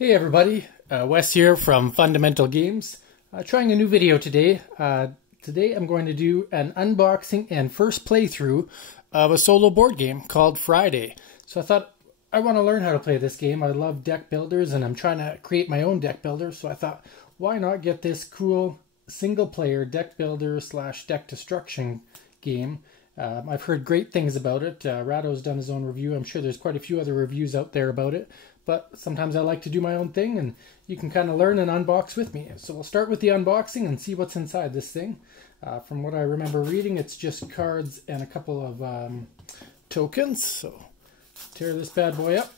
Hey everybody, Wes here from Fundamental Games. Trying a new video today. Today I'm going to do an unboxing and first playthrough of a solo board game called Friday. So I thought I want to learn how to play this game. I love deck builders and I'm trying to create my own deck builder. So I thought, why not get this cool single player deck builder / deck destruction game. I've heard great things about it. Rado's done his own review. I'm sure there's quite a few other reviews out there about it. But sometimes I like to do my own thing, and you can kind of learn and unbox with me. So we'll start with the unboxing and see what's inside this thing. From what I remember reading, it's just cards and a couple of tokens. So tear this bad boy up.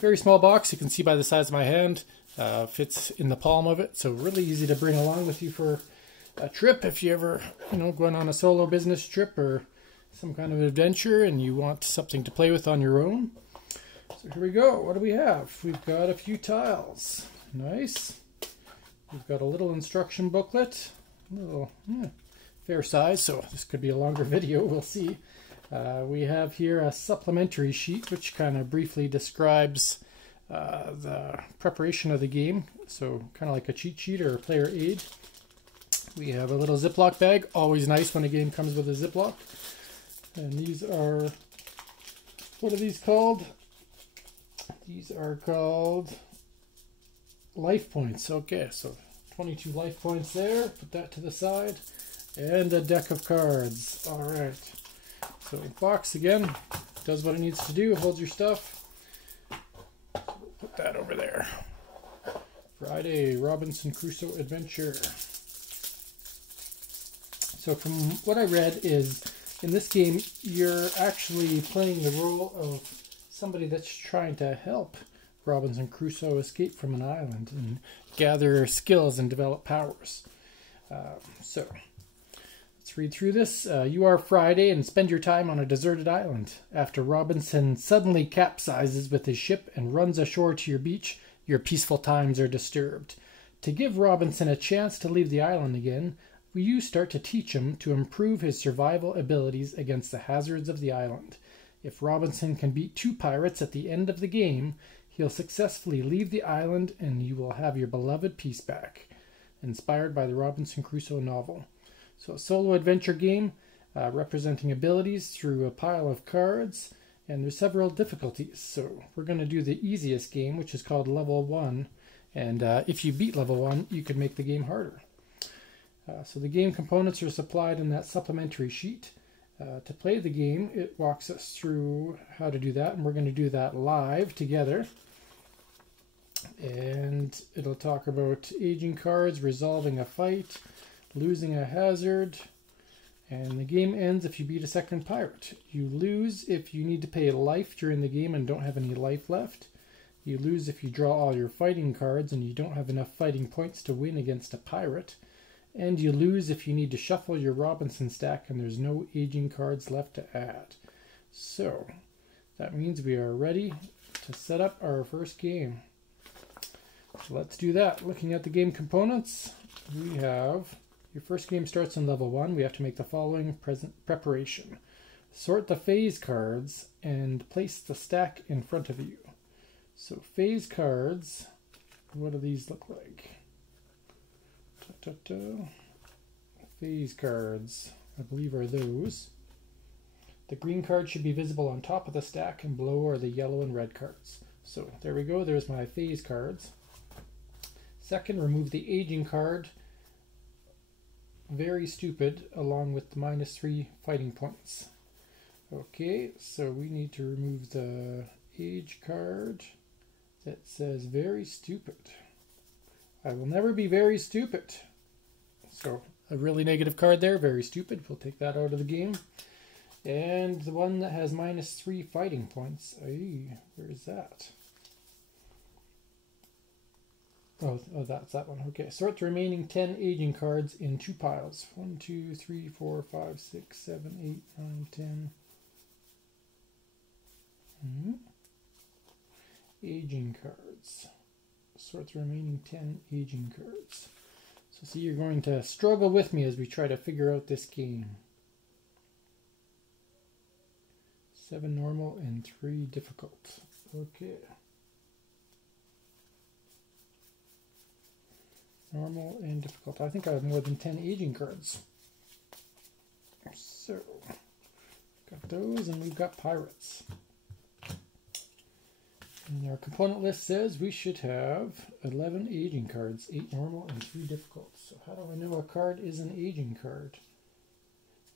Very small box. You can see by the size of my hand. Fits in the palm of it. So really easy to bring along with you for a trip if you ever, going on a solo business trip or some kind of adventure and you want something to play with on your own. So here we go. What do we have? We've got a few tiles. Nice. We've got a little instruction booklet. A little fair size, so this could be a longer video. We'll see. We have here a supplementary sheet which kind of briefly describes the preparation of the game. So kind of like a cheat sheet or a player aid. We have a little Ziploc bag. Always nice when a game comes with a Ziploc. And these are, what are these called? These are called life points. Okay, so 22 life points there. Put that to the side. And a deck of cards. All right. So box again. Does what it needs to do. Holds your stuff. So we'll put that over there. Friday, Robinson Crusoe Adventure. So from what I read is, in this game, you're actually playing the role of somebody that's trying to help Robinson Crusoe escape from an island and gather skills and develop powers. So let's read through this. You are Friday and spend your time on a deserted island. After Robinson suddenly capsizes with his ship and runs ashore to your beach, your peaceful times are disturbed. To give Robinson a chance to leave the island again, you start to teach him to improve his survival abilities against the hazards of the island. If Robinson can beat 2 pirates at the end of the game, he'll successfully leave the island and you will have your beloved peace back. Inspired by the Robinson Crusoe novel. So a solo adventure game representing abilities through a pile of cards, and there's several difficulties. So we're going to do the easiest game, which is called level 1, and if you beat level 1, you could make the game harder. So the game components are supplied in that supplementary sheet. To play the game, it walks us through how to do that, and we're going to do that live together. And it'll talk about aging cards, resolving a fight, losing a hazard, and the game ends if you beat a second pirate. You lose if you need to pay life during the game and don't have any life left. You lose if you draw all your fighting cards and you don't have enough fighting points to win against a pirate. And you lose if you need to shuffle your Robinson stack and there's no aging cards left to add. So that means we are ready to set up our first game. So let's do that. Looking at the game components, we have your first game starts on level 1. We have to make the following preparation. Sort the phase cards and place the stack in front of you. So phase cards, what do these look like? Phase cards, I believe, are those. The green card should be visible on top of the stack, and below are the yellow and red cards. So there we go, there's my phase cards. Second, remove the aging card, very stupid, along with the -3 fighting points. Okay, so we need to remove the age card that says very stupid. I will never be very stupid. So a really negative card there, very stupid. We'll take that out of the game. And the one that has -3 fighting points. Where is that? Oh, that's that one. Okay, sort the remaining 10 aging cards in 2 piles. 1, 2, 3, 4, 5, 6, 7, 8, 9, 10. Aging cards. Sort the remaining 10 aging cards. So see, you're going to struggle with me as we try to figure out this game. 7 normal and 3 difficult. Okay. Normal and difficult. I think I have more than 10 aging cards. So, got those, and we've got pirates. And our component list says we should have 11 aging cards, 8 normal and 3 difficult. So how do I know a card is an aging card?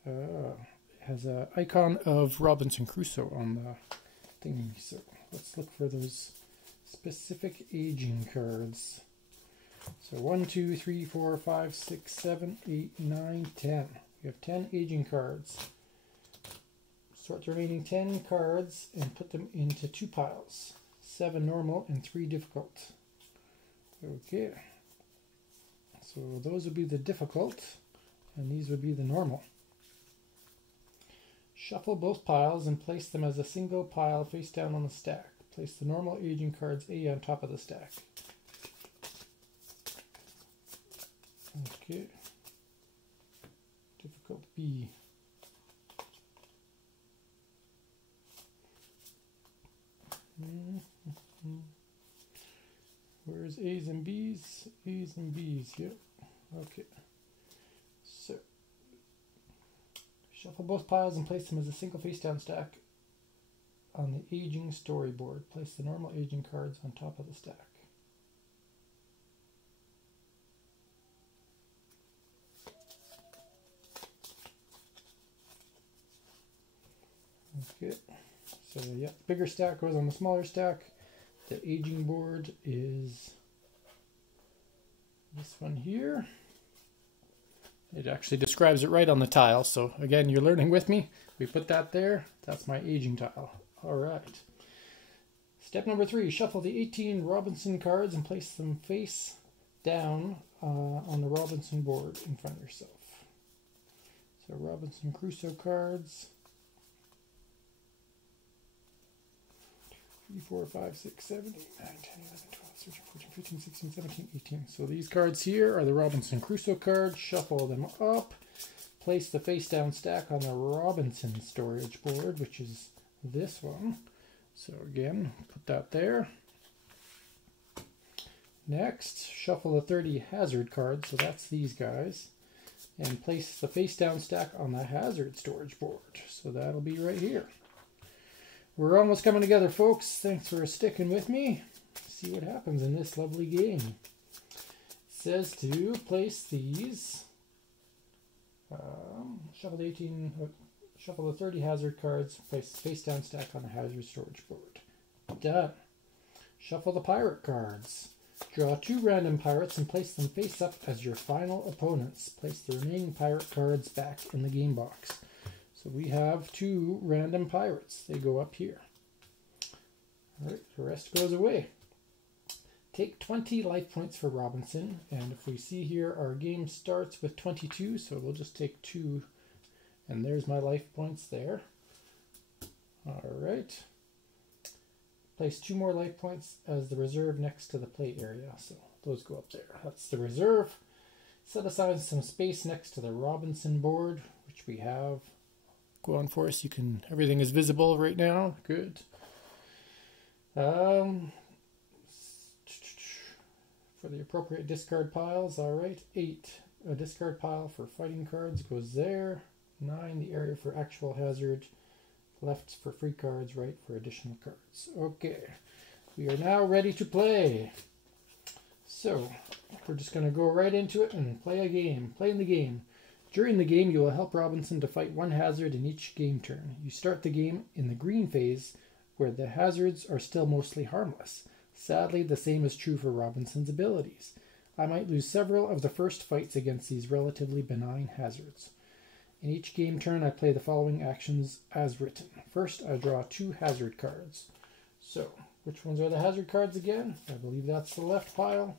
It has an icon of Robinson Crusoe on the thingy. So let's look for those specific aging cards. So 1, 2, 3, 4, 5, 6, 7, 8, 9, 10. We have 10 aging cards. Sort the remaining 10 cards and put them into 2 piles. 7 normal and 3 difficult. Okay. So those would be the difficult, and these would be the normal. Shuffle both piles and place them as a single pile face down on the stack. Place the normal aging cards A on top of the stack. Okay. Difficult B. Where's A's and B's? A's and B's, yep. Okay. So, shuffle both piles and place them as a single face down stack on the aging storyboard. Place the normal aging cards on top of the stack. Okay. So yeah, bigger stack goes on the smaller stack. The aging board is this one here. It actually describes it right on the tile. So again, you're learning with me. We put that there. That's my aging tile. All right. Step number 3, shuffle the 18 Robinson cards and place them face down on the Robinson board in front of yourself. So Robinson Crusoe cards. 3, 4, 5, 6, 7, 8, 9, 10, 11, 12, 13, 14, 15, 16, 17, 18. So these cards here are the Robinson Crusoe cards. Shuffle them up. Place the face down stack on the Robinson storage board, which is this one. So again, put that there. Next, shuffle the 30 hazard cards, so that's these guys. And place the face down stack on the hazard storage board. So that'll be right here. We're almost coming together, folks. Thanks for sticking with me. See what happens in this lovely game. It says to place these, shuffle the 30 hazard cards, place the face down stack on the hazard storage board. Done. Shuffle the pirate cards. Draw 2 random pirates and place them face up as your final opponents. Place the remaining pirate cards back in the game box. So we have 2 random pirates. They go up here. All right, the rest goes away. Take 20 life points for Robinson. And if we see here, our game starts with 22. So we'll just take 2. And there's my life points there. All right. Place 2 more life points as the reserve next to the play area. So those go up there. That's the reserve. Set aside some space next to the Robinson board, which we have. Go on for us. You can. Everything is visible right now. Good. For the appropriate discard piles, all right. 8. A discard pile for fighting cards goes there. 9. The area for actual hazard. Left for free cards, right for additional cards. Okay. We are now ready to play. So we're just going to go right into it and play a game. Play in the game. During the game, you will help Robinson to fight 1 hazard in each game turn. You start the game in the green phase, where the hazards are still mostly harmless. Sadly, the same is true for Robinson's abilities. I might lose several of the first fights against these relatively benign hazards. In each game turn, I play the following actions as written. First, I draw 2 hazard cards. So, which ones are the hazard cards again? I believe that's the left pile.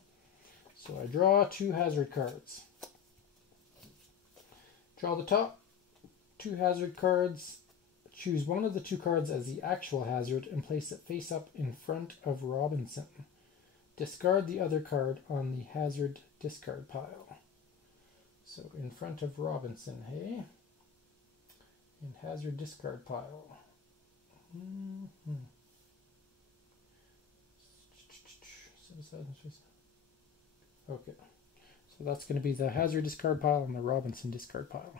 So I draw 2 hazard cards. Draw the top 2 hazard cards. Choose one of the 2 cards as the actual hazard and place it face up in front of Robinson. Discard the other card on the hazard discard pile. So in front of Robinson, hey? In hazard discard pile. Okay. So that's going to be the hazard discard pile and the Robinson discard pile.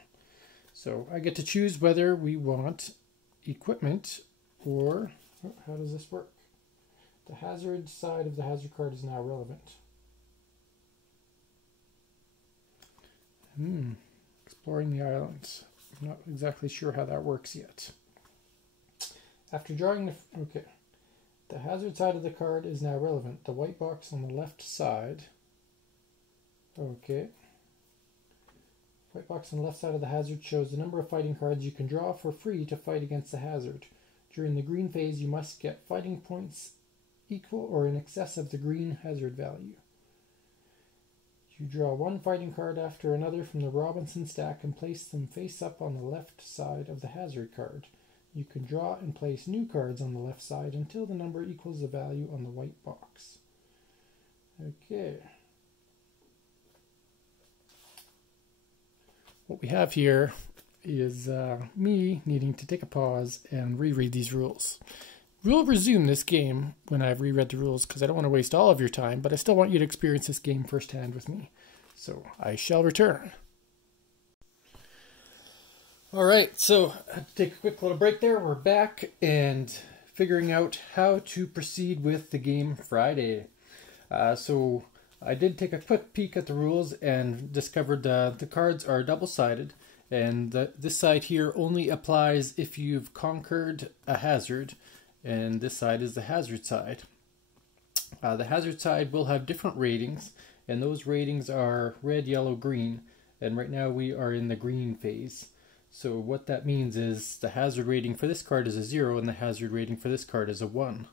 So I get to choose whether we want equipment or, how does this work? The hazard side of the hazard card is now relevant. Exploring the islands. I'm not exactly sure how that works yet. After drawing the hazard side of the card is now relevant. The white box on the left side. Okay. White box on the left side of the hazard shows the number of fighting cards you can draw for free to fight against the hazard. During the green phase, you must get fighting points equal or in excess of the green hazard value. You draw one fighting card after another from the Robinson stack and place them face up on the left side of the hazard card. You can draw and place new cards on the left side until the number equals the value on the white box. Okay. What we have here is me needing to take a pause and reread these rules. We'll resume this game when I've reread the rules because I don't want to waste all of your time, but I still want you to experience this game firsthand with me. So I shall return. Alright, so I had to take a quick little break there. We're back and figuring out how to proceed with the game Friday. So I did take a quick peek at the rules and discovered the cards are double-sided, and this side here only applies if you've conquered a hazard, and this side is the hazard side. The hazard side will have different ratings, and those ratings are red, yellow, green, and right now we are in the green phase. So what that means is the hazard rating for this card is a 0 and the hazard rating for this card is a 1.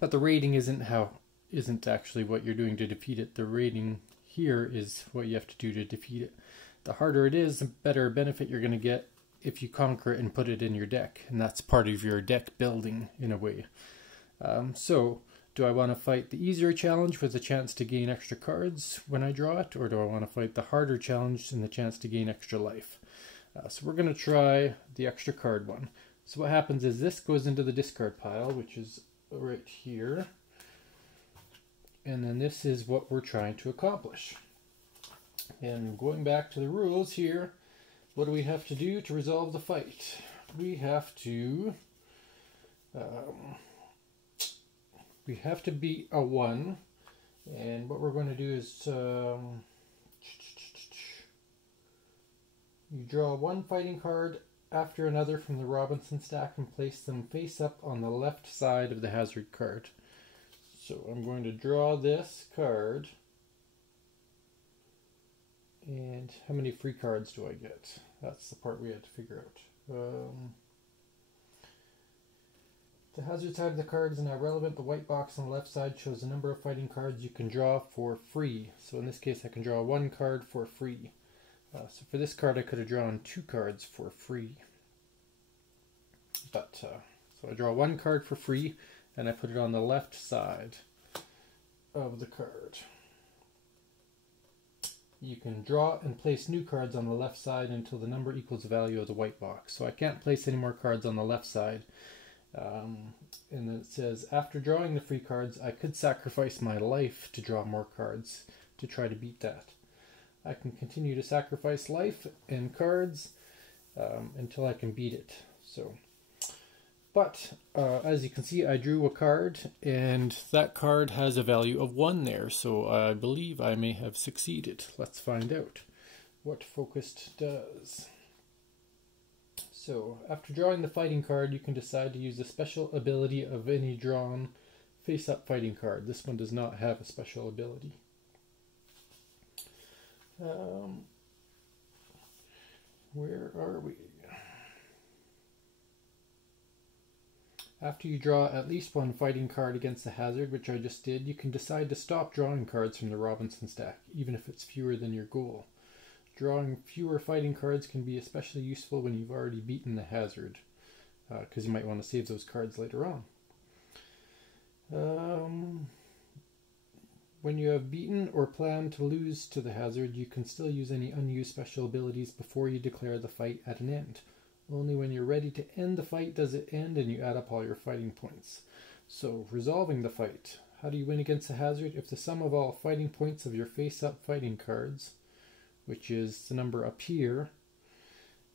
But the rating isn't actually what you're doing to defeat it. The rating here is what you have to do to defeat it. The harder it is, the better benefit you're going to get if you conquer it and put it in your deck, and that's part of your deck building in a way. So do I want to fight the easier challenge with a chance to gain extra cards when I draw it, or do I want to fight the harder challenge and the chance to gain extra life? So we're going to try the extra card one. So what happens is this goes into the discard pile, which is right here, and then this is what we're trying to accomplish. And going back to the rules here, what do we have to do to resolve the fight? We have to beat a 1, and what we're going to do is you draw one fighting card after another from the Robinson stack and place them face up on the left side of the hazard card. So I'm going to draw this card, and how many free cards do I get? That's the part we had to figure out. The hazard side of the card is now relevant. The white box on the left side shows the number of fighting cards you can draw for free. So in this case I can draw one card for free. So for this card I could have drawn 2 cards for free. But so I draw 1 card for free and I put it on the left side of the card. You can draw and place new cards on the left side until the number equals the value of the white box. So I can't place any more cards on the left side. And then it says, after drawing the free cards, I could sacrifice my life to draw more cards to try to beat that. I can continue to sacrifice life and cards until I can beat it. So, but as you can see, I drew a card, and that card has a value of 1 there, so I believe I may have succeeded. Let's find out what focused does. So, after drawing the fighting card, you can decide to use the special ability of any drawn face-up fighting card. This one does not have a special ability. Where are we? After you draw at least one fighting card against the hazard, which I just did, you can decide to stop drawing cards from the Robinson stack, even if it's fewer than your goal. Drawing fewer fighting cards can be especially useful when you've already beaten the hazard, because you might want to save those cards later on. When you have beaten or plan to lose to the hazard, you can still use any unused special abilities before you declare the fight at an end. Only when you're ready to end the fight does it end and you add up all your fighting points. So resolving the fight. How do you win against a hazard? If the sum of all fighting points of your face-up fighting cards, which is the number up here,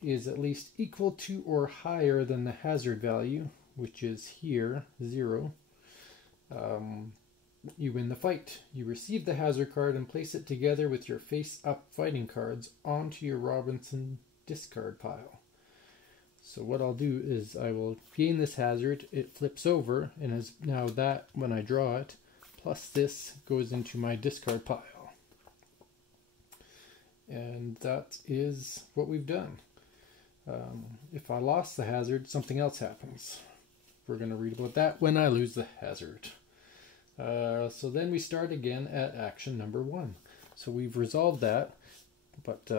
is at least equal to or higher than the hazard value, which is here, 0, you win the fight. You receive the hazard card and place it together with your face-up fighting cards onto your Robinson discard pile. So what I'll do is I will gain this hazard, it flips over, and is now that, when I draw it, plus this goes into my discard pile. And that is what we've done. If I lost the hazard, something else happens. We're going to read about that when I lose the hazard. So then we start again at action number 1. So we've resolved that, but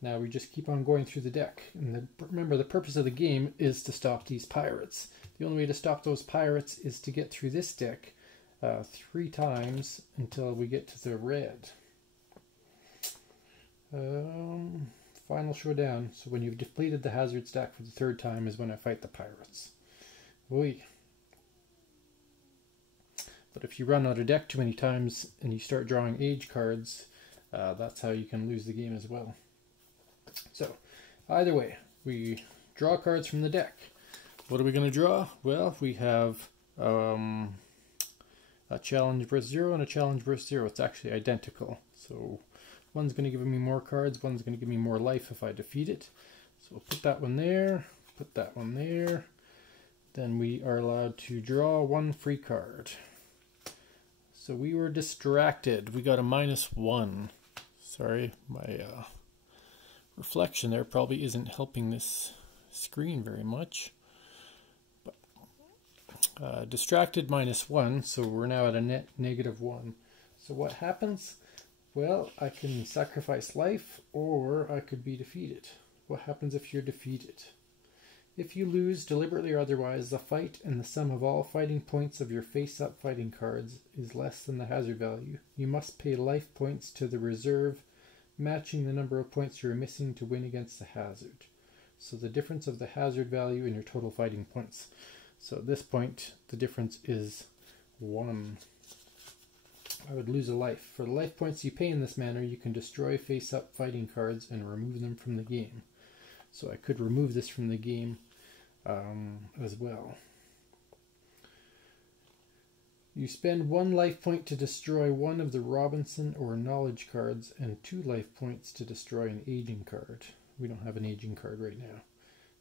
now we just keep on going through the deck. And remember, the purpose of the game is to stop these pirates. The only way to stop those pirates is to get through this deck 3 times until we get to the red. Final showdown. So when you've depleted the hazard stack for the 3rd time is when I fight the pirates. Oy. But if you run out of deck too many times and you start drawing age cards, that's how you can lose the game as well. So, either way, we draw cards from the deck. What are we going to draw? Well, we have a challenge versus 0 and a challenge versus 0. It's actually identical. So, one's going to give me more cards, one's going to give me more life if I defeat it. So, we'll put that one there, put that one there. Then we are allowed to draw 1 free card. So, we were distracted. We got a -1. Sorry, my reflection there probably isn't helping this screen very much, but distracted -1, so we're now at a net -1. So what happens? Well, I can sacrifice life, or I could be defeated. What happens if you're defeated? If you lose, deliberately or otherwise, the fight and the sum of all fighting points of your face-up fighting cards is less than the hazard value. You must pay life points to the reserve, matching the number of points you're missing to win against the hazard. So the difference of the hazard value and your total fighting points. So at this point, the difference is 1. I would lose a life. For the life points you pay in this manner, you can destroy face-up fighting cards and remove them from the game. So I could remove this from the game as well. You spend 1 life point to destroy 1 of the Robinson or Knowledge cards and 2 life points to destroy an aging card. We don't have an aging card right now.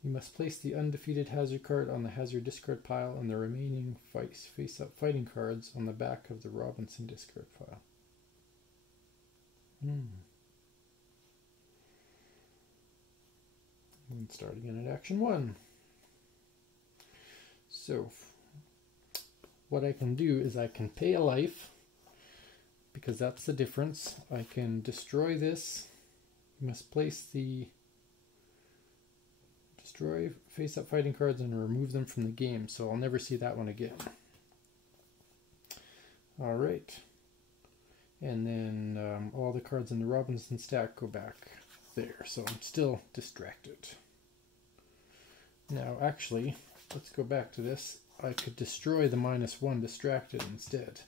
You must place the undefeated hazard card on the hazard discard pile and the remaining face-up fighting cards on the back of the Robinson discard pile. And start again at action 1. So, what I can do is I can pay a life, because that's the difference. I can destroy this. You must place the destroy face-up fighting cards and remove them from the game, so I'll never see that one again. Alright. And then all the cards in the Robinson stack go back there, so I'm still distracted. Now actually, let's go back to this. I could destroy the -1 distracted instead,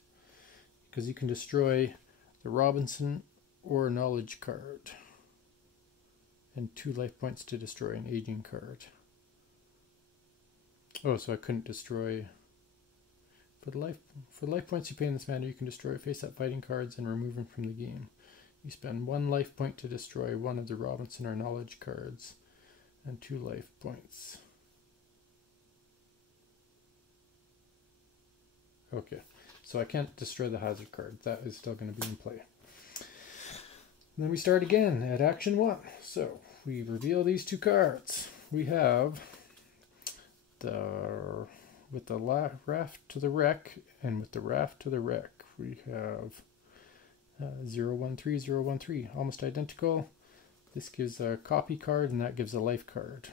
because you can destroy the Robinson or Knowledge card and 2 life points to destroy an aging card. Oh, so I couldn't destroy. For the life points you pay in this manner, you can destroy face-up fighting cards and remove them from the game. You spend 1 life point to destroy 1 of the Robinson or Knowledge cards and 2 life points. Okay, so I can't destroy the hazard card. That is still going to be in play. And then we start again at action 1. So we reveal these 2 cards. We have with the raft to the wreck and with the raft to the wreck. We have 013, 013, almost identical. This gives a copy card and that gives a life card.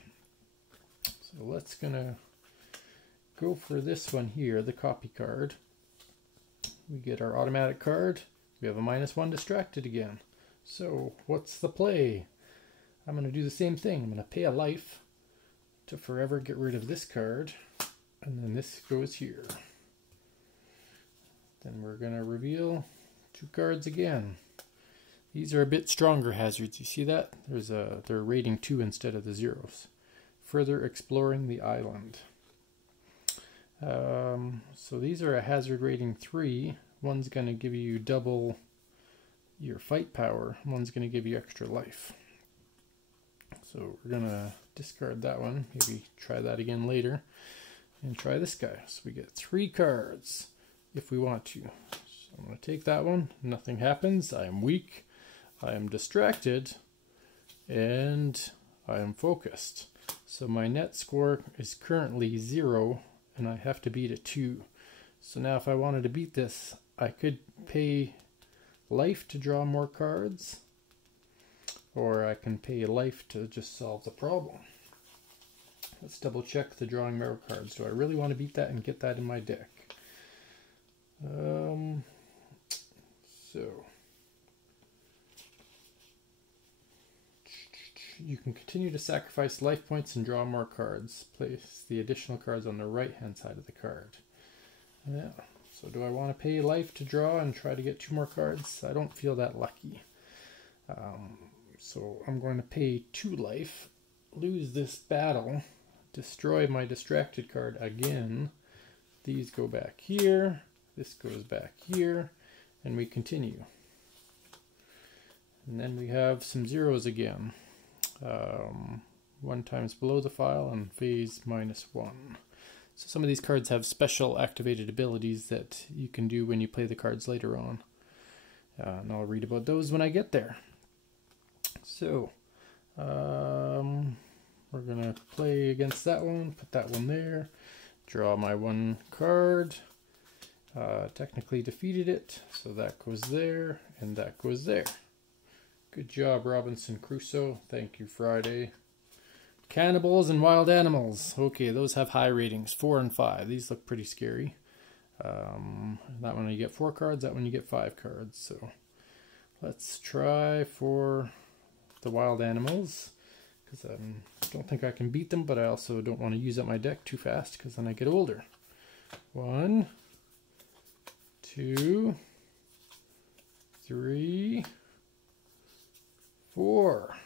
So let's gonna go for this one here, the copy card. We get our automatic card. We have a -1 distracted again. So what's the play? I'm going to do the same thing. I'm going to pay a life to forever get rid of this card. And then this goes here. Then we're going to reveal 2 cards again. These are a bit stronger hazards. You see that? They're rating 2 instead of the zeros. Further exploring the island. So these are a hazard rating 3. One's going to give you double your fight power. One's going to give you extra life. So we're going to discard that one. Maybe try that again later. And try this guy. So we get 3 cards if we want to. So I'm going to take that one. Nothing happens. I am weak. I am distracted. And I am focused. So my net score is currently 0. And I have to beat a 2. So now if I wanted to beat this, I could pay life to draw more cards. Or I can pay life to just solve the problem. Let's double check the drawing more cards. Do I really want to beat that and get that in my deck? So you can continue to sacrifice life points and draw more cards. Place the additional cards on the right hand side of the card. Yeah. So do I want to pay life to draw and try to get 2 more cards? I don't feel that lucky. So I'm going to pay 2 life, lose this battle, destroy my distracted card again. These go back here, this goes back here, and we continue. And then we have some zeros again. 1 times below the file and phase -1. So some of these cards have special activated abilities that you can do when you play the cards later on. And I'll read about those when I get there. So, we're going to play against that one, put that one there, draw my 1 card, technically defeated it, so that goes there, and that goes there. Good job, Robinson Crusoe. Thank you, Friday. Cannibals and wild animals. Okay, those have high ratings, 4 and 5. These look pretty scary. That one you get 4 cards, that one you get 5 cards. So let's try for the wild animals, because I don't think I can beat them, but I also don't want to use up my deck too fast, because then I get older. 1, 2, 3, 4.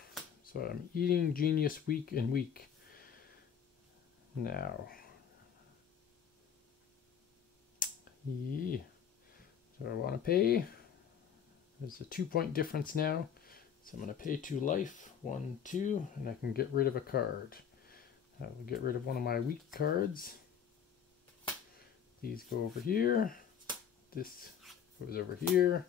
So I'm eating genius week and week. Now, do I want to pay? There's a 2-point difference now. So I'm going to pay 2 life, 1, 2, and I can get rid of a card. I will get rid of one of my weak cards. These go over here. This goes over here.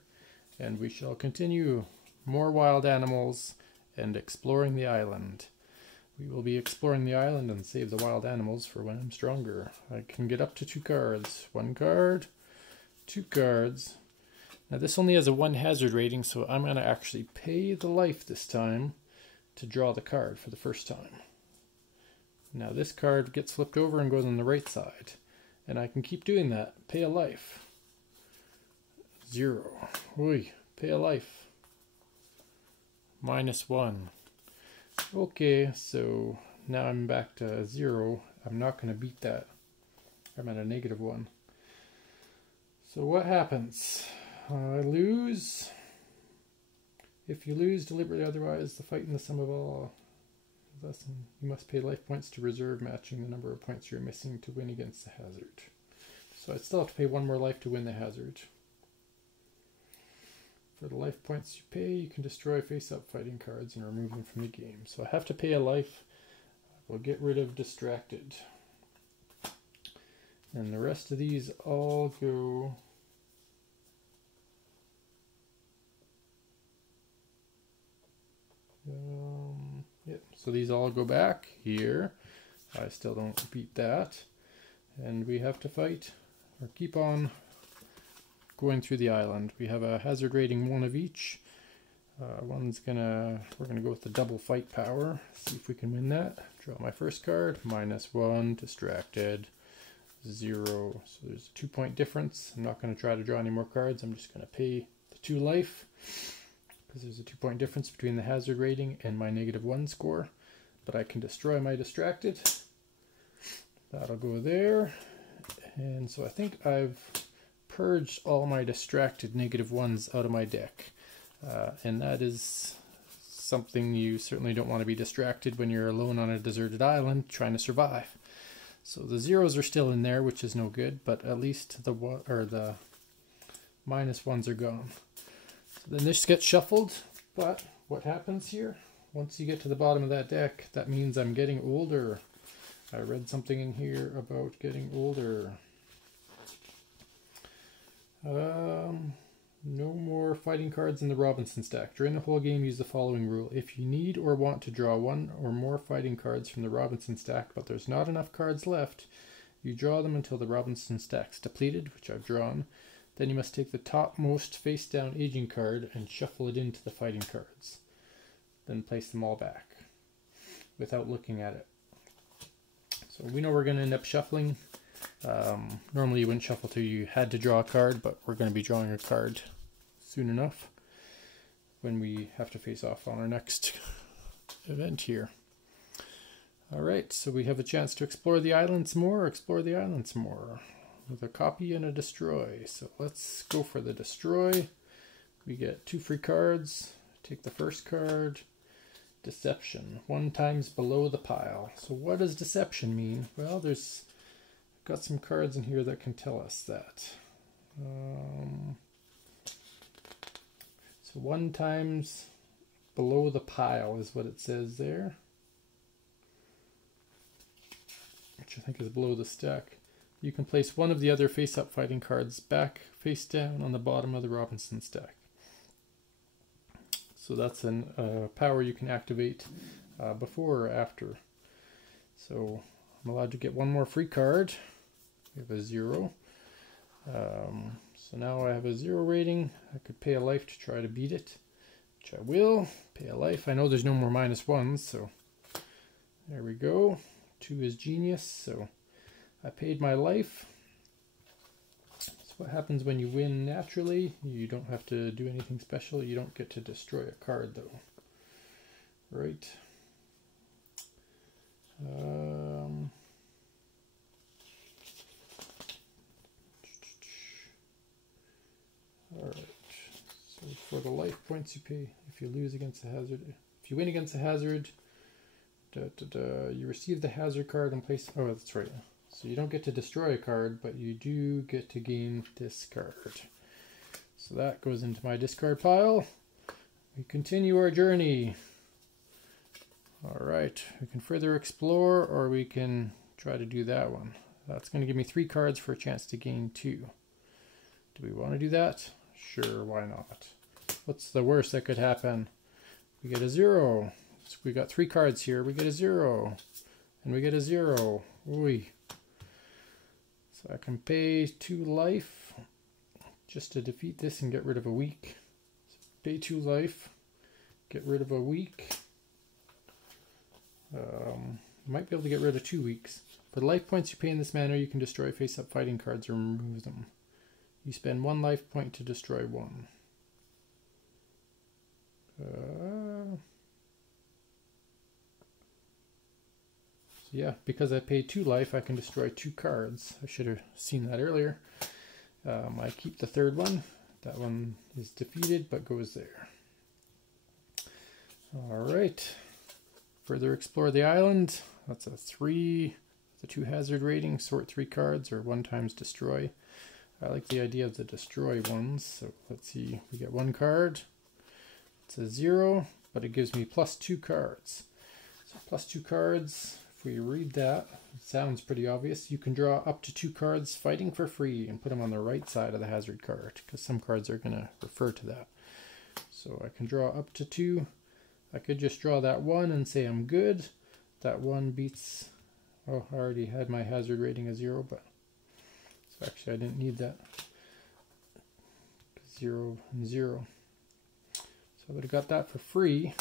And we shall continue. More wild animals and exploring the island. We will be exploring the island and save the wild animals for when I'm stronger. I can get up to 2 cards. 1 card, 2 cards. Now this only has a 1 hazard rating, so I'm going to actually pay the life this time to draw the card for the first time. Now this card gets flipped over and goes on the right side. And I can keep doing that. Pay a life. 0. Oy, pay a life. -1. Okay, so now I'm back to 0. I'm not going to beat that. I'm at a -1. So what happens? I lose. If you lose deliberately otherwise, the fight in the sum of all lesson, you must pay life points to reserve, matching the number of points you're missing to win against the hazard. So I still have to pay 1 more life to win the hazard. For the life points you pay, you can destroy face-up fighting cards and remove them from the game. So I have to pay a life. We'll get rid of distracted. And the rest of these all go... Yep, so these all go back here. I still don't beat that. And we have to fight, or keep on going through the island. We have a hazard rating 1 of each. We're gonna go with the double fight power. See if we can win that. Draw my first card. -1, distracted, 0. So there's a 2-point difference. I'm not gonna try to draw any more cards. I'm just gonna pay the 2 life, because there's a 2-point difference between the hazard rating and my -1 score. But I can destroy my distracted. That'll go there. And so I think I've purged all my distracted -1s out of my deck. And that is something you certainly don't want to be distracted when you're alone on a deserted island trying to survive. So the 0s are still in there, which is no good, but at least the -1s are gone. So then this gets shuffled, but what happens here? Once you get to the bottom of that deck, that means I'm getting older. I read something in here about getting older. No more fighting cards in the Robinson stack. During the whole game, use the following rule. If you need or want to draw one or more fighting cards from the Robinson stack, but there's not enough cards left, you draw them until the Robinson stack's depleted, which I've drawn. Then you must take the topmost face-down aging card and shuffle it into the fighting cards. Then place them all back without looking at it. So we know we're going to end up shuffling. Normally you wouldn't shuffle till you had to draw a card, but we're going to be drawing a card soon enough when we have to face off on our next event here. Alright, so we have a chance to explore the islands more, with a copy and a destroy. So let's go for the destroy. We get 2 free cards. Take the first card. Deception. 1 times below the pile. So what does deception mean? Well, there's got some cards in here that can tell us that. So 1 times below the pile is what it says there, which I think is below the stack. You can place one of the other face-up fighting cards back face down on the bottom of the Robinson stack. So that's a power you can activate before or after. So I'm allowed to get 1 more free card. We have a 0. So now I have a 0 rating. I could pay a life to try to beat it, which I will. Pay a life. I know there's no more -1s, so there we go. 2 is genius, so I paid my life. So what happens when you win naturally? You don't have to do anything special. You don't get to destroy a card though. Right. Alright. So for the life points you pay, if you lose against a hazard, if you win against a hazard, you receive the hazard card and place. Oh, that's right. So you don't get to destroy a card, but you do get to gain discard. So that goes into my discard pile. We continue our journey. Alright, we can further explore, or we can try to do that one. That's going to give me 3 cards for a chance to gain 2. Do we want to do that? Sure, why not? What's the worst that could happen? We get a 0. So we got 3 cards here. We get a 0. And we get a 0. Oy. So I can pay 2 life just to defeat this and get rid of a weak. So pay 2 life, get rid of a weak. Might be able to get rid of 2 weeks. For the life points you pay in this manner, you can destroy face-up fighting cards or remove them. You spend 1 life point to destroy 1. So yeah, because I paid 2 life, I can destroy 2 cards. I should have seen that earlier. I keep the 3rd one. That one is defeated, but goes there. Alright. Further explore the island. That's a 3. The 2 hazard rating. Sort 3 cards, or 1 times destroy. I like the idea of the destroy ones. So let's see. We get 1 card. It's a 0, but it gives me plus 2 cards. So plus 2 cards. If we read that, it sounds pretty obvious. You can draw up to 2 cards fighting for free and put them on the right side of the hazard card, because some cards are going to refer to that. So I can draw up to 2. I could just draw that 1 and say I'm good. That 1 beats... Oh, I already had my hazard rating as 0, but... So actually I didn't need that. 0 and 0. So I would have got that for free.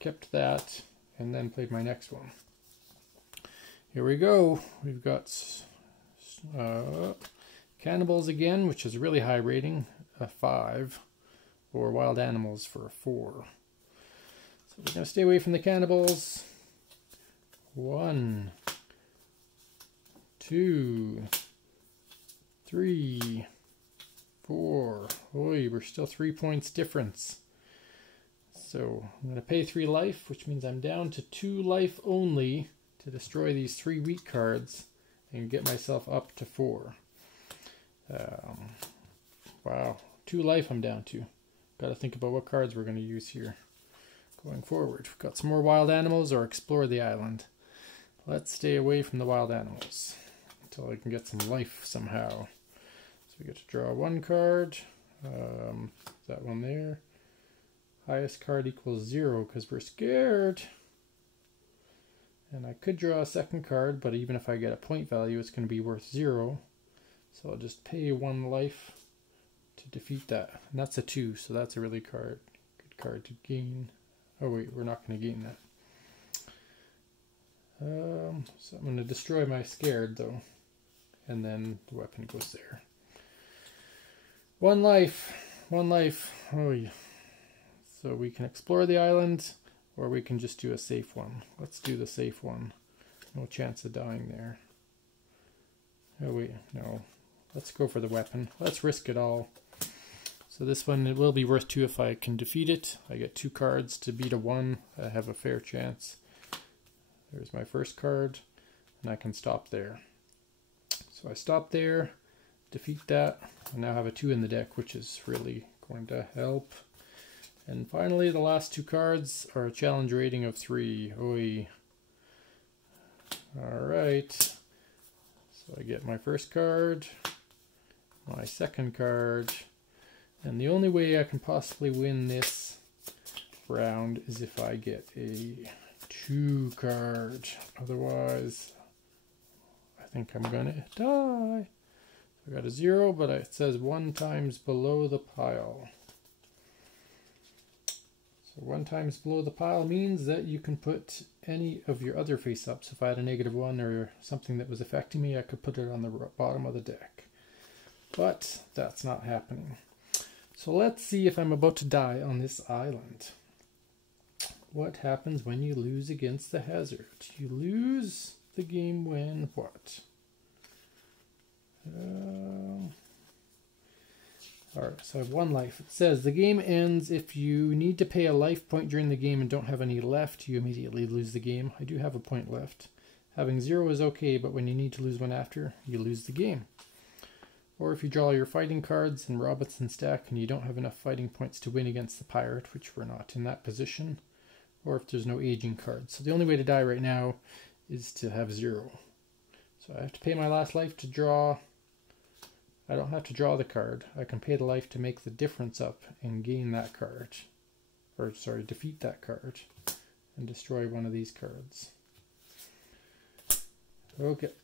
Kept that. And then played my next one. Here we go. We've got Cannibals again, which is a really high rating, a 5, or Wild Animals for a 4. So we're going to stay away from the Cannibals. 1, 2, 3, 4. Oi, we're still 3 points difference. So I'm going to pay 3 life, which means I'm down to 2 life only to destroy these 3 weak cards and get myself up to 4. Wow, 2 life I'm down to. Got to think about what cards we're going to use here going forward. We've got some more wild animals or explore the island. Let's stay away from the wild animals until I can get some life somehow. So we get to draw 1 card. That one there. Highest card equals 0 because we're scared. And I could draw a second card, but even if I get a point value, it's going to be worth 0. So I'll just pay 1 life to defeat that. And that's a 2, so that's a really good card to gain. Oh wait, we're not going to gain that. So I'm going to destroy my scared though. And then the weapon goes there. 1 life. 1 life. Oh yeah. So we can explore the island, or we can just do a safe one. Let's do the safe one. No chance of dying there. Oh wait, no. Let's go for the weapon. Let's risk it all. So this one, it will be worth 2 if I can defeat it. I get 2 cards to beat a 1. I have a fair chance. There's my first card, and I can stop there. So I stop there, defeat that. I now have a 2 in the deck, which is really going to help. And finally, the last 2 cards are a challenge rating of 3. Oi. Alright. So I get my first card, my second card, and the only way I can possibly win this round is if I get a 2 card. Otherwise, I think I'm gonna die. I got a 0, but it says 1 times below the pile. 1 times below the pile means that you can put any of your other face-ups. If I had a -1 or something that was affecting me, I could put it on the bottom of the deck. But that's not happening. So let's see if I'm about to die on this island. What happens when you lose against the hazard? You lose the game when what? Alright, so I have 1 life. It says the game ends if you need to pay a life point during the game and don't have any left. You immediately lose the game. I do have a point left. Having 0 is okay, but when you need to lose 1 after, you lose the game. Or if you draw your fighting cards in Robinson stack and you don't have enough fighting points to win against the pirate, which we're not in that position, or if there's no aging cards. So the only way to die right now is to have 0. So I have to pay my last life to draw. I don't have to draw the card. I can pay the life to make the difference up and gain that card. Or, sorry, defeat that card and destroy one of these cards. Okay.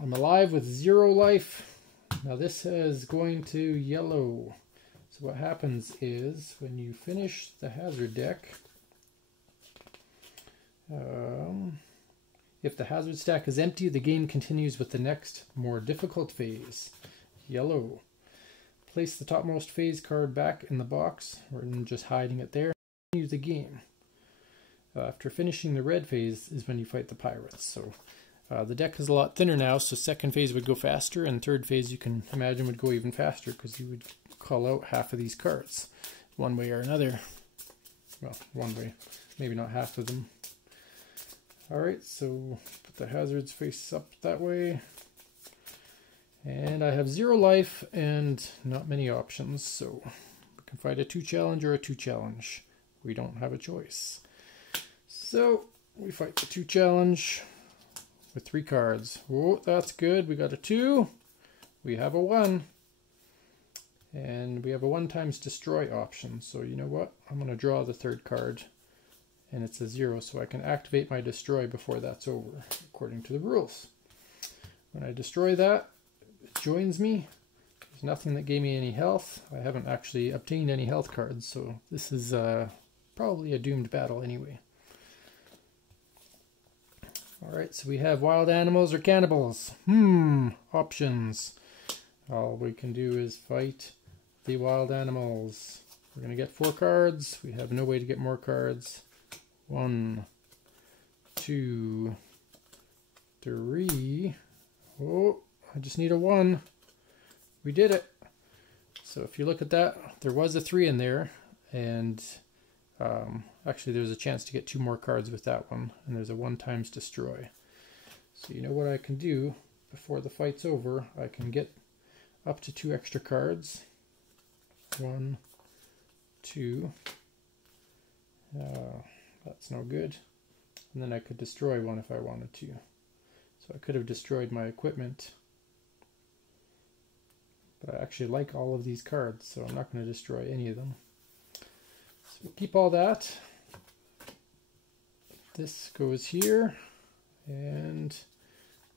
I'm alive with 0 life. Now this is going to yellow. So what happens is when you finish the hazard deck, if the hazard stack is empty, the game continues with the next more difficult phase. Yellow. Place the topmost phase card back in the box, or just hiding it there. Continue the game. After finishing the red phase is when you fight the pirates. So the deck is a lot thinner now, so second phase would go faster, and third phase you can imagine would go even faster because you would call out half of these cards one way or another. Well, one way, maybe not half of them. Alright, so put the hazards face up that way. And I have 0 life and not many options, so we can fight a 2 challenge or a 2 challenge. We don't have a choice. So we fight the 2 challenge with 3 cards. Oh, that's good. We got a 2. We have a 1. And we have a 1 times destroy option. So you know what? I'm going to draw the 3rd card. And it's a 0, so I can activate my destroy before that's over, according to the rules. When I destroy that, it joins me. There's nothing that gave me any health. I haven't actually obtained any health cards, so this is probably a doomed battle anyway. Alright, so we have wild animals or cannibals. Options. All we can do is fight the wild animals. We're going to get 4 cards. We have no way to get more cards. 1, 2, 3. Oh, I just need a 1. we did it. So if you look at that, there was a 3 in there, and actually there's a chance to get 2 more cards with that one, and there's a 1 times destroy. So you know what I can do before the fight's over? I can get up to 2 extra cards. 1, 2. That's no good. And then I could destroy one if I wanted to. So I could have destroyed my equipment. But I actually like all of these cards, so I'm not going to destroy any of them. So we'll keep all that. This goes here. And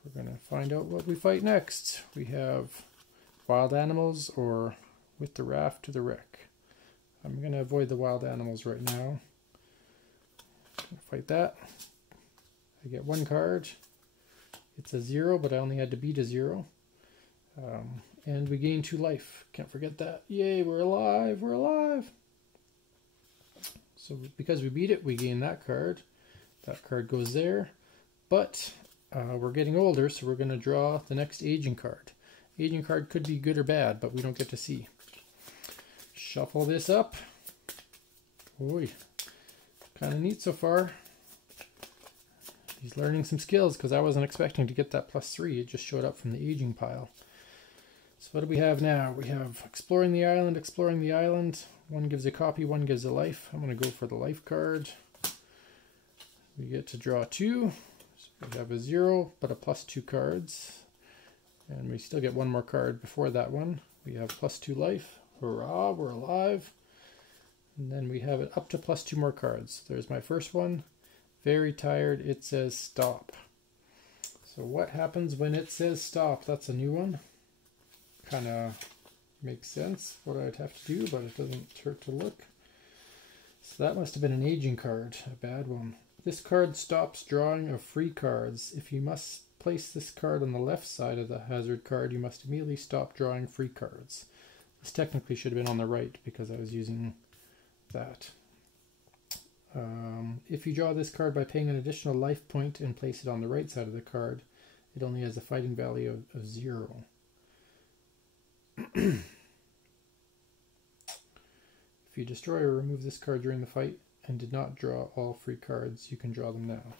we're going to find out what we fight next. We have wild animals or with the raft to the wreck. I'm going to avoid the wild animals right now. Fight that. I get 1 card. It's a 0, but I only had to beat a 0. And we gain 2 life. Can't forget that. Yay, we're alive! We're alive! So because we beat it, we gain that card. That card goes there. But we're getting older, so we're going to draw the next aging card. Aging card could be good or bad, but we don't get to see. Shuffle this up. Oy. Kind of neat so far. He's learning some skills because I wasn't expecting to get that +3. It just showed up from the aging pile. So what do we have now? We have exploring the island, exploring the island. 1 gives a copy, 1 gives a life. I'm going to go for the life card. We get to draw 2. So we have a 0, but a +2 cards. And we still get 1 more card before that one. We have +2 life. Hurrah, we're alive. And then we have it up to +2 more cards. There's my first one. Very tired. It says stop. So what happens when it says stop? That's a new one. Kind of makes sense what I'd have to do, but it doesn't hurt to look. So that must have been an aging card. A bad one. This card stops drawing of free cards. If you must place this card on the left side of the hazard card, you must immediately stop drawing free cards. This technically should have been on the right because I was using that. If you draw this card by paying an additional life point and place it on the right side of the card, it only has a fighting value of 0. If you destroy or remove this card during the fight and did not draw all free cards, you can draw them now.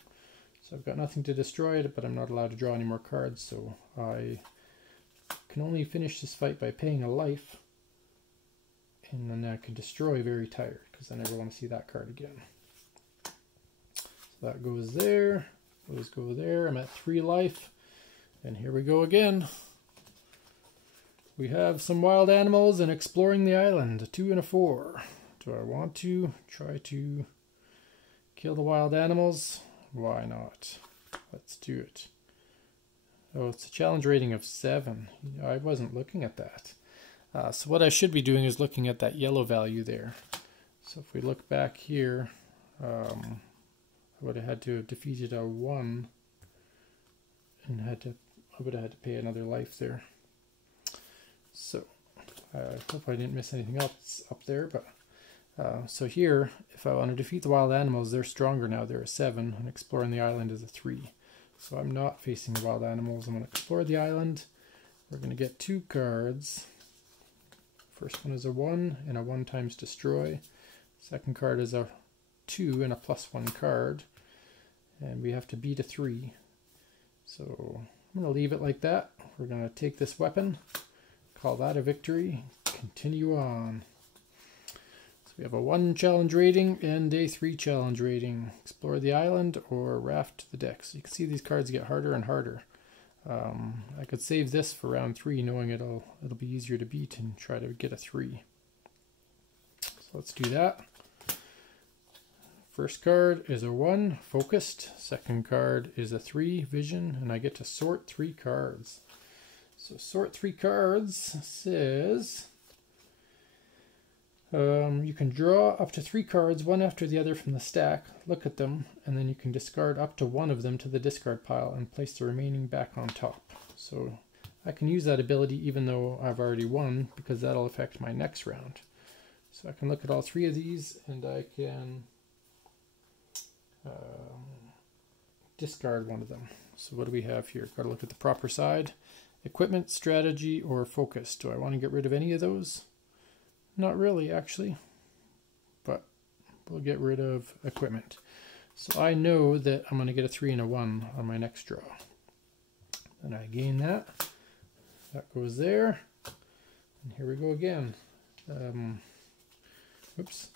So I've got nothing to destroy it, but I'm not allowed to draw any more cards, so I can only finish this fight by paying a life, and then I can destroy very tired, because I never want to see that card again. So that goes there, those go there, I'm at 3 life, and here we go again. We have some wild animals and exploring the island, a 2 and a 4. Do I want to try to kill the wild animals? Why not? Let's do it. Oh, it's a challenge rating of 7. I wasn't looking at that. So what I should be doing is looking at that yellow value there. So if we look back here, I would have had to have defeated a 1 and I would have had to pay another life there. So I hope I didn't miss anything else up there, but so here, if I want to defeat the wild animals, they're stronger now. They're a 7, and exploring the island is a 3. So I'm not facing the wild animals. I'm going to explore the island. We're going to get 2 cards. First one is a 1 and a 1 times destroy. Second card is a 2 and a +1 card. And we have to beat a 3. So I'm going to leave it like that. We're going to take this weapon, call that a victory, continue on. We have a 1 challenge rating and a 3 challenge rating. Explore the island or raft to the deck. So you can see these cards get harder and harder. I could save this for round 3 knowing it'll be easier to beat and try to get a 3. So let's do that. First card is a 1, focused. Second card is a 3, vision, and I get to sort 3 cards. So sort 3 cards says you can draw up to 3 cards, one after the other from the stack, look at them, and then you can discard up to 1 of them to the discard pile and place the remaining back on top. So I can use that ability even though I've already won, because that'll affect my next round. So I can look at all 3 of these and I can discard one of them. So what do we have here? Got to look at the proper side. Equipment, strategy, or focus. Do I want to get rid of any of those? Not really, actually. But we'll get rid of equipment. So I know that I'm going to get a 3 and a 1 on my next draw. And I gain that. That goes there. And here we go again. Oops.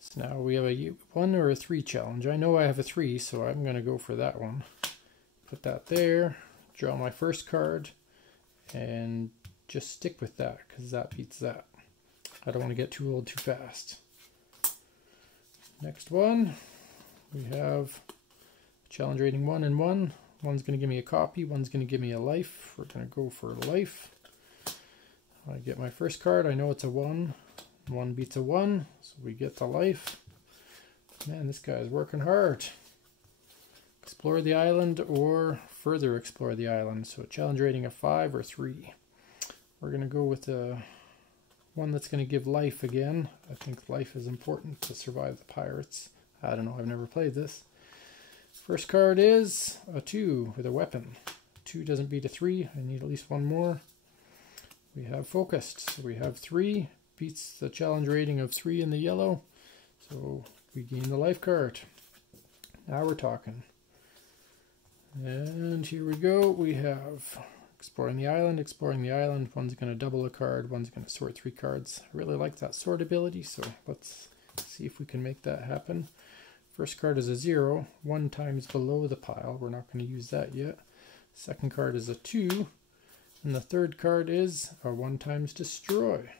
So now we have a 1 or a 3 challenge. I know I have a 3, so I'm going to go for that one. Put that there. Draw my first card. And just stick with that, because that beats that. I don't want to get too old too fast. Next one. We have challenge rating 1 and 1. One's going to give me a copy, one's going to give me a life. We're going to go for life. I get my first card, I know it's a 1. 1 beats a 1, so we get the life. Man, this guy is working hard. Explore the island or further explore the island. So challenge rating of 5 or 3. We're going to go with the one that's going to give life again. I think life is important to survive the pirates. I don't know, I've never played this. First card is a 2 with a weapon. 2 doesn't beat a 3. I need at least one more. We have focused. So we have 3. Beats the challenge rating of 3 in the yellow. So we gain the life card. Now we're talking. And here we go. We have exploring the island, exploring the island. One's going to double a card. One's going to sort 3 cards. I really like that sort ability. So let's see if we can make that happen. First card is a 0, 1 times below the pile. We're not going to use that yet. Second card is a 2, and the third card is a 1 times destroy.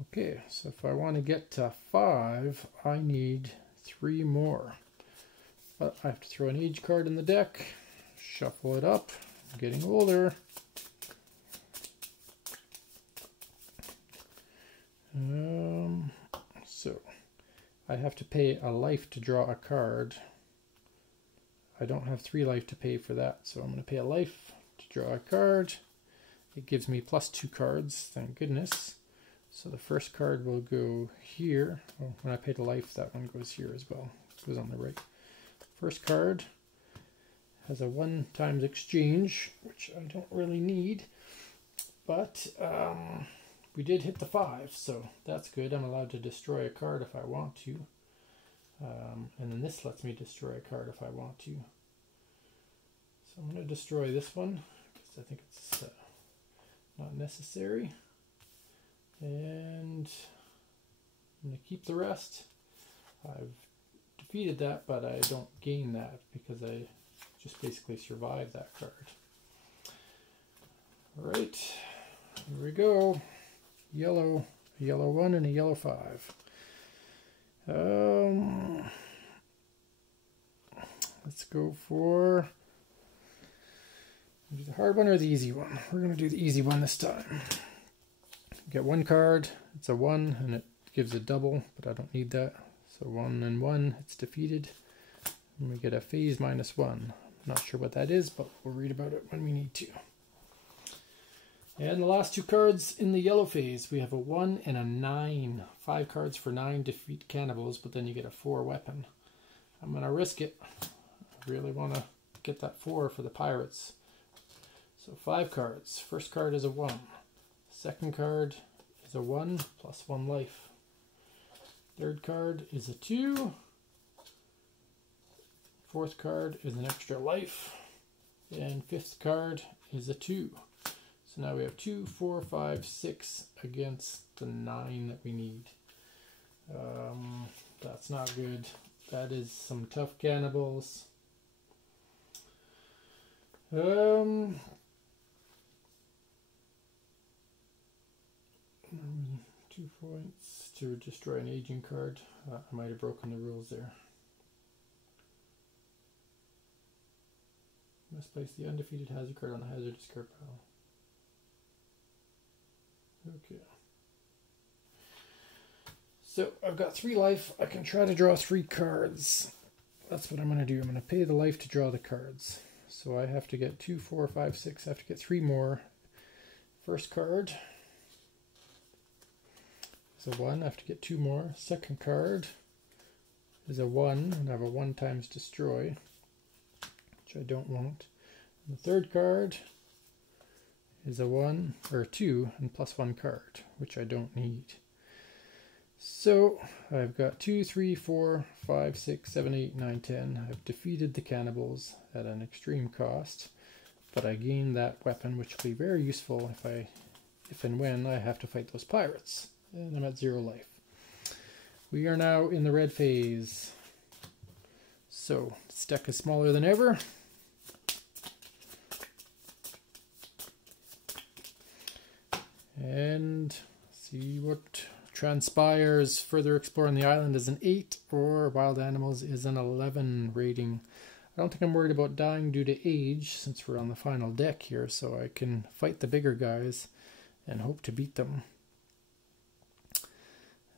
Okay, so if I want to get to 5, I need 3 more. But I have to throw an age card in the deck, shuffle it up. I'm getting older. So I have to pay a life to draw a card. I don't have 3 life to pay for that, so I'm going to pay a life to draw a card. It gives me +2 cards, thank goodness. So the first card will go here. Oh, when I pay the life, that one goes here as well. It goes on the right. First card has a 1 times exchange, which I don't really need, but we did hit the 5, so that's good. I'm allowed to destroy a card if I want to. And then this lets me destroy a card if I want to. So I'm going to destroy this one, because I think it's not necessary. And I'm going to keep the rest. I've defeated that, but I don't gain that, because I just basically survived that card. Alright, here we go. Yellow, a yellow 1 and a yellow 5. Let's go for the hard one or the easy one. We're going to do the easy one this time. Get 1 card, it's a 1 and it gives a double, but I don't need that. So 1 and 1, it's defeated. And we get a phase -1. Not sure what that is, but we'll read about it when we need to. And the last 2 cards in the yellow phase, we have a 1 and a 9. 5 cards for 9 defeat cannibals, but then you get a 4 weapon. I'm going to risk it. I really want to get that 4 for the pirates. So 5 cards. First card is a 1. Second card is a 1 plus 1 life. Third card is a 2. Fourth card is an extra life. And fifth card is a 2. So now we have 2, 4, 5, 6 against the 9 that we need. That's not good. That is some tough cannibals. 2 points to destroy an aging card. I might have broken the rules there. Must place the undefeated hazard card on the hazardous card pile. Okay. So I've got 3 life. I can try to draw 3 cards. That's what I'm going to do. I'm going to pay the life to draw the cards. So I have to get 2, 4, 5, 6. I have to get 3 more. First card is a 1. I have to get 2 more. Second card is a 1, and I have a 1 times destroy, which I don't want. And the third card is a 1 or a 2 and +1 card, which I don't need. So I've got 2, 3, 4, 5, 6, 7, 8, 9, 10. I've defeated the cannibals at an extreme cost, but I gained that weapon, which will be very useful if and when I have to fight those pirates. And I'm at 0 life. We are now in the red phase. So this deck is smaller than ever. And see what transpires. Further exploring the island is an 8, or wild animals is an 11 rating. I don't think I'm worried about dying due to age, since we're on the final deck here, so I can fight the bigger guys and hope to beat them.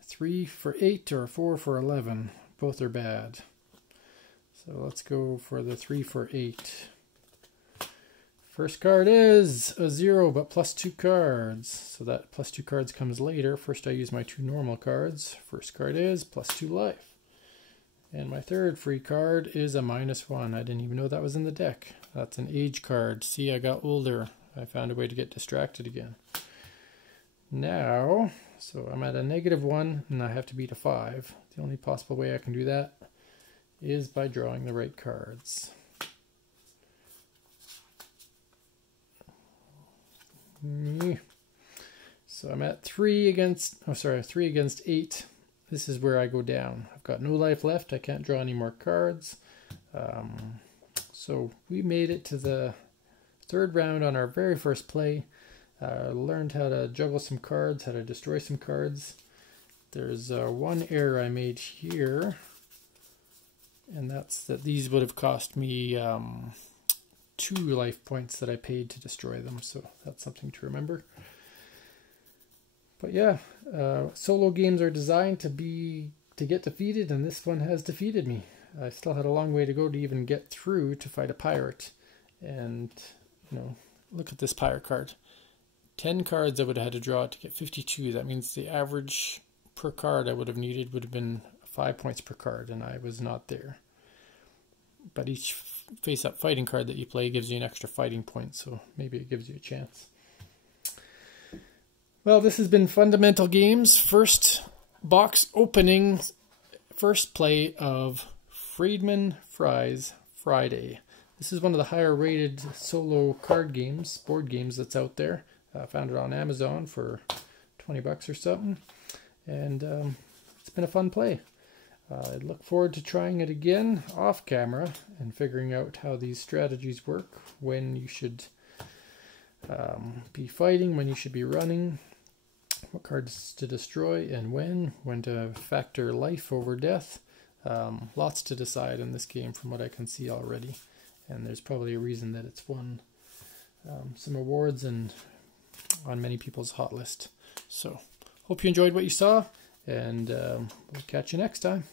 3 for 8 or 4 for 11. Both are bad. So let's go for the 3 for 8. First card is a 0, but +2 cards. So that +2 cards comes later. First I use my 2 normal cards. First card is +2 life. And my third free card is a -1. I didn't even know that was in the deck. That's an age card. See, I got older. I found a way to get distracted again. Now, so I'm at a -1 and I have to beat a 5. The only possible way I can do that is by drawing the right cards. So I'm at 3 against 8. This is where I go down. I've got no life left. I can't draw any more cards. So we made it to the 3rd round on our very first play. Learned how to juggle some cards, how to destroy some cards. There's one error I made here, and that's that these would have cost me 2 life points that I paid to destroy them, so that's something to remember. But yeah, solo games are designed to get defeated, and this one has defeated me. I still had a long way to go to even get through to fight a pirate. And, you know, look at this pirate card. 10 cards I would have had to draw to get 52. That means the average per card I would have needed would have been 5 points per card, and I was not there. But each face-up fighting card that you play gives you an extra fighting point, so maybe it gives you a chance. Well, this has been Fundamental Games' first box opening, first play of Friedman Fry's Friday. This is one of the higher rated solo card games, board games that's out there. I found it on Amazon for 20 bucks or something, and it's been a fun play. I look forward to trying it again off camera and figuring out how these strategies work, when you should be fighting, when you should be running, what cards to destroy, and when to factor life over death. Lots to decide in this game from what I can see already, and there's probably a reason that it's won some awards and on many people's hot list. So hope you enjoyed what you saw, and we'll catch you next time.